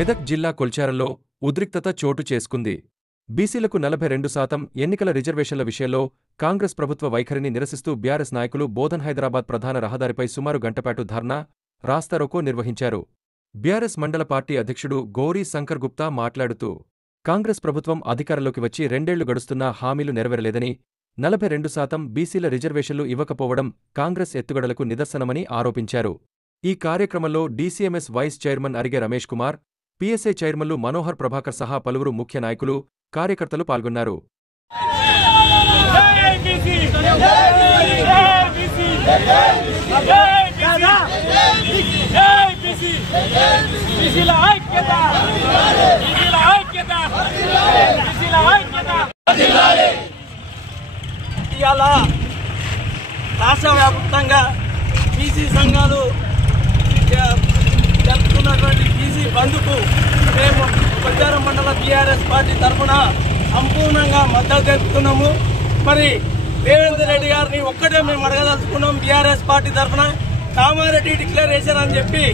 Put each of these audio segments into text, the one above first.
మెదక్ జిల్లా కొల్చారంలో ఉద్రిక్తత చోటు చేసుకుంది. బీసీలకు 42% ఎన్నికల రిజర్వేషన్ల విషయంలో కాంగ్రెస్ ప్రభుత్వ వైఖరిని నిరసిస్తూ బీఆర్ఎస్ నాయకులు బోధన్ హైదరాబాద్ ప్రధాన రహదారిపై సుమారు గంటపాటు ధర్నా, రాస్తారోకో నిర్వహించారు. బీఆర్ఎస్ మండల పార్టీ అధ్యక్షుడు గౌరీ శంకర్ గుప్తా మాట్లాడుతూ, కాంగ్రెస్ ప్రభుత్వం అధికారంలోకి వచ్చి 2 ఏళ్లు గడుస్తున్నా హామీలు నెరవేరలేదని, 42% బీసీల రిజర్వేషన్లు ఇవ్వకపోవడం కాంగ్రెస్ ఎత్తుగడలకు నిదర్శనమని ఆరోపించారు. ఈ కార్యక్రమంలో DCMS vice chairman Arige Ramesh Kumar, PSI చైర్మన్లు మనోహర్ ప్రభాకర్ సహా పలువురు ముఖ్య నాయకులు, కార్యకర్తలు పాల్గొన్నారు. ఇవాళ రాష్ట్ర వ్యాప్తంగా బీసీ సంఘాలు జరుపుతున్నటువంటి బీసీ బంద్కు మేము కొల్చారం మండల బీఆర్ఎస్ పార్టీ తరఫున సంపూర్ణంగా మద్దతు తెలుపుతున్నాము. మరి రేవంత్ రెడ్డి గారిని ఒక్కటే మేము అడగదలుచుకున్నాం. బీఆర్ఎస్ పార్టీ తరఫున కామారెడ్డి డిక్లరేషన్ అని చెప్పి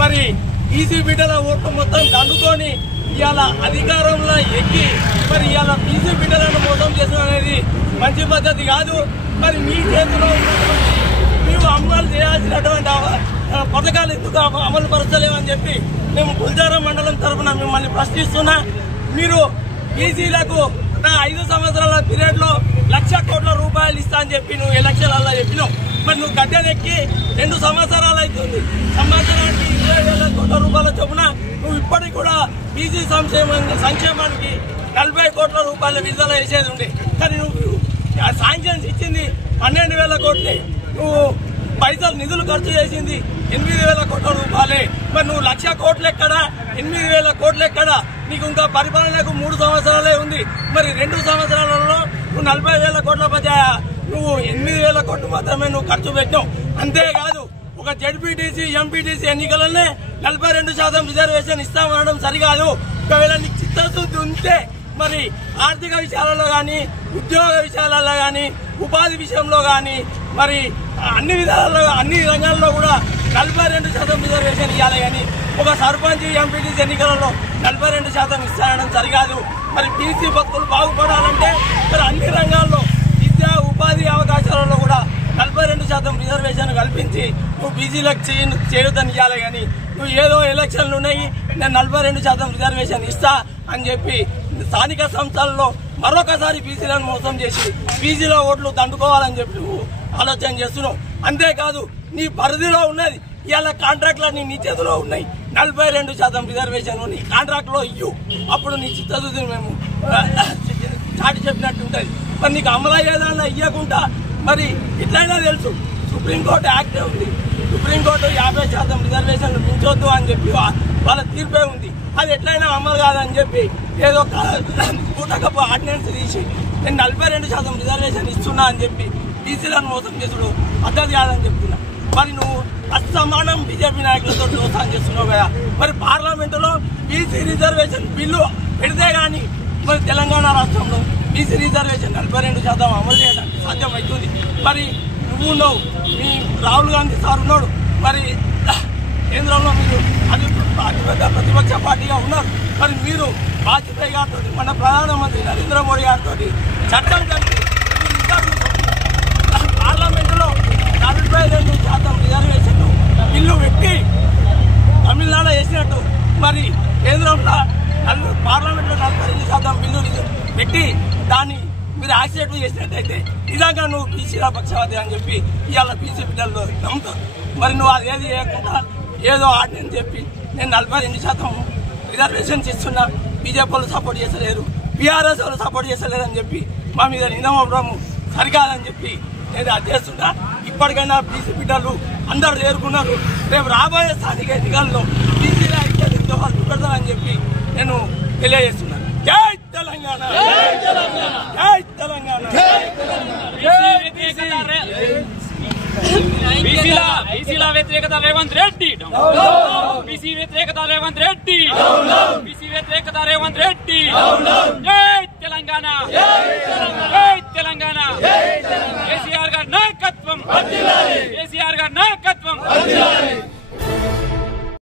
మరి బీసీ బిడ్డల ఓట్లు మొత్తం దండుకొని ఇవాళ అధికారంలో ఎక్కి మరి ఇవాళ బీసీ బిడ్డలను మోసం చేసిన అనేది మంచి పద్ధతి కాదు. మరి మీ చేతిలో ఉన్నటువంటి మీరు అమలు చేయాల్సినటువంటి పథకాలు ఎందుకు అమలు పరచలేమని చెప్పి మేము కొల్చారం మండలం తరఫున మిమ్మల్ని ప్రశ్నిస్తున్నా. మీరు బీసీలకు నా 5 సంవత్సరాల పీరియడ్ లో 1,00,000 కోట్ల రూపాయలు ఇస్తా అని చెప్పి నువ్వు ఎలక్షన్లలో చెప్పినావు. మరి నువ్వు గడ్డెనెక్కి 2 సంవత్సరాలు అవుతుంది. సంవత్సరానికి 20,000 కోట్ల రూపాయల చొప్పున నువ్వు ఇప్పటికి కూడా బీసీ సంక్షేమానికి 40 కోట్ల రూపాయల విడుదల చేసేది ఉండే. కానీ నువ్వు శాంక్షన్స్ ఇచ్చింది 12,000 కోట్లే. నువ్వు పైసలు నిధులు ఖర్చు చేసింది 8,000 కోట్ల రూపాయలే. మరి నువ్వు 1,00,000 కోట్లు ఎక్కడా, 8,000 కోట్లు ఎక్కడా? నీకు ఇంకా పరిపాలనకు 3 సంవత్సరాలే ఉంది. మరి 2 సంవత్సరాలలో నువ్వు 40,000 కోట్ల బజాయ నువ్వు 8,000 కోట్లు మాత్రమే నువ్వు ఖర్చు పెట్టావు. అంతేకాదు ఒక జడ్పీటీసీ ఎంపీటీసీ ఎన్నికలనే 42% రిజర్వేషన్ ఇస్తామనడం సరికాదు. ఒకవేళ నీకు చిత్తశుద్ధి ఉంటే మరి ఆర్థిక విషయాలలో కానీ, ఉద్యోగ విషయాలలో కానీ, ఉపాధి విషయంలో కానీ మరి అన్ని విధాలలో అన్ని రంగాల్లో కూడా 42% రిజర్వేషన్ ఇవ్వాలి. కానీ ఒక సర్పంచ్ ఎంపీటీసీ ఎన్నికలలో 42% ఇస్తానడం సరికాదు. మరి బీసీ భక్తులు బాగుపడాలంటే మరి అన్ని రంగాల్లో విద్యా ఉపాధి అవకాశాలలో కూడా 42% రిజర్వేషన్ కల్పించి నువ్వు బీసీలకు చేయొద్దని ఇవ్వాలి. కానీ నువ్వు ఏదో ఎలక్షన్లు ఉన్నాయి, నేను 42% రిజర్వేషన్ ఇస్తా అని చెప్పి స్థానిక సంస్థల్లో మరొకసారి బీసీలను మోసం చేసి బీసీలో ఓట్లు దండుకోవాలని చెప్పి నువ్వు ఆలోచన చేస్తున్నావు. అంతేకాదు నీ పరిధిలో ఉన్నది ఇవాళ కాంట్రాక్ట్లన్నీ నీ చేతిలో ఉన్నాయి. 42% రిజర్వేషన్ నీ కాంట్రాక్ట్ లో ఇవ్వు, అప్పుడు నీ చిత్తశుద్ధిని మేము చాటి చెప్పినట్టు ఉంటుంది. మరి నీకు అమలు అయ్యేదాన్ని ఇవ్వకుండా మరి ఇట్లయినా తెలుసు సుప్రీంకోర్టు యాక్టే ఉంది. సుప్రీంకోర్టు 50% రిజర్వేషన్లు మించొద్దు అని చెప్పి వాళ్ళ తీర్పే ఉంది. అది ఎట్లయినా అమలు కాదని చెప్పి ఏదో కూటకపు ఆర్డినెన్స్ తీసి నేను 42% రిజర్వేషన్ ఇస్తున్నా అని చెప్పి బీసీలను మోసం చేసుడు పద్ధతి కాదని చెప్తున్నా. మరి నువ్వు అసమానం బీజేపీ నాయకులతో మోసం చేస్తున్నావు కదా. మరి పార్లమెంటులో బీసీ రిజర్వేషన్ బిల్లు పెడితే గానీ మరి తెలంగాణ రాష్ట్రంలో బీసీ రిజర్వేషన్ 42% అమలు చేయడానికి సాధ్యమవుతుంది. మరి నువ్వు ఉన్నావు, మీ రాహుల్ గాంధీ సార్ ఉన్నాడు, మరి కేంద్రంలో మీరు అతిపెద్ద ప్రతిపక్ష పార్టీగా ఉన్నారు. మరి మీరు వాజ్పేయి గారితో మన ప్రధానమంత్రి నరేంద్ర మోడీ గారితో చర్చలు జరిపి పార్లమెంటులో 42% రిజర్వేషన్ బిల్లు పెట్టి తమిళనాడు వేసినట్టు మరి కేంద్రంలో పార్లమెంట్లో 42% బిల్లు పెట్టి దాన్ని మీరు యాక్సెప్ట్ చేసినట్టయితే నిజంగా నువ్వు బీసీల పక్షవాది అని చెప్పి ఇవాళ బీసీ బిడ్డల్లో నమ్ముతారు. మరి నువ్వు అదేది చేయకుండా ఏదో ఆడిని చెప్పి నేను 42% రిజర్వేషన్స్ ఇస్తున్నా, బీజేపీ వాళ్ళు సపోర్ట్ చేసలేరు, బీఆర్ఎస్ వాళ్ళు సపోర్ట్ చేసలేరు అని చెప్పి మా మీద నిందమవడం సరికాదని చెప్పి నేను అది చేస్తున్నా. ఇప్పటికైనా బీసీ బిడ్డలు అందరూ చేరుకున్నారు. రేపు రాబోయే స్థానిక ఎన్నికల్లో బీసీల ఐక్యతతో పెడతానని చెప్పి నేను తెలియజేస్తున్నాను. జై తెలంగాణ, జై తెలంగాణ. బీసీల వ్యతిరేకత రేవంత్ రెడ్డి, బీసీ వ్యతిరేకత రేవంత్ రెడ్డి, బీసీ వ్యతిరేకత రేవంత్ రెడ్డి. జై తెలంగాణ, జై తెలంగాణ. కేసీఆర్ గారి నాయకత్వం, కేసీఆర్ గారి నాయకత్వం.